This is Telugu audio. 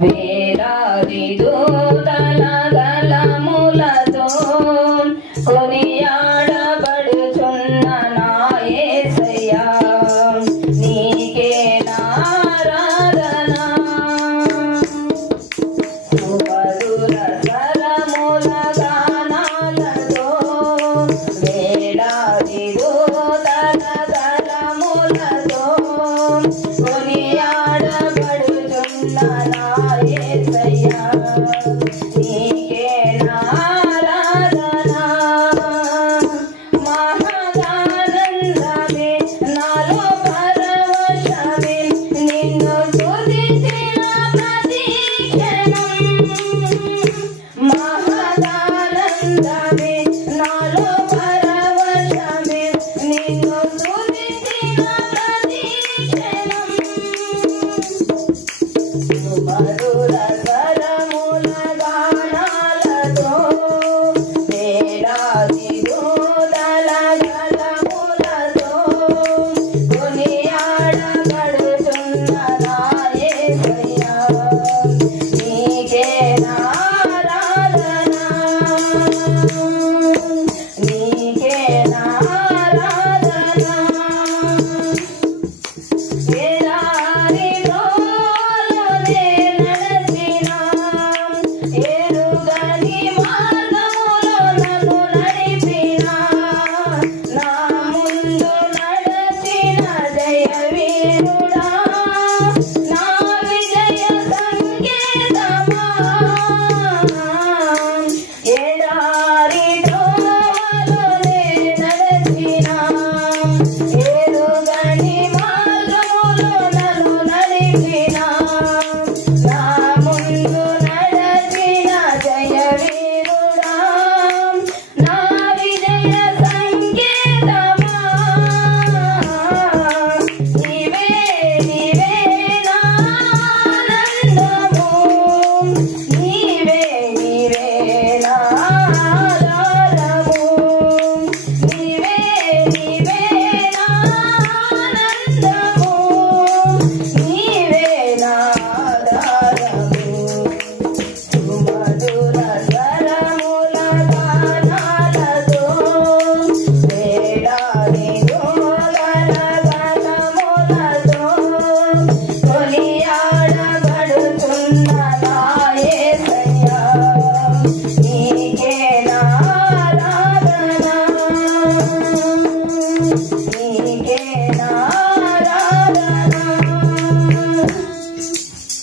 వేలాది దూతల గళములతో కొనియాడబడుచున్న నా యేసయ్యా నీకే ఆరాధన సుమధుర స్వరముల గానాలతో వేలాది దూతల గళములతో కొనియాడబడుచున్న నా యేసయ్యా నీకే ఆరాధన మహదానందమే నాలో పరవశమే నిన్ను స్తుతించిన ప్రతి క్షణం మహదానందమే నాలో పరవశమే నిన్ను స్తుతించిన ప్రతి క్షణం సుమధుర స్వరముల గానాలతో వేలాది దూతల గళములతో కొనియాడబడుచున్న నా యేసయ్యా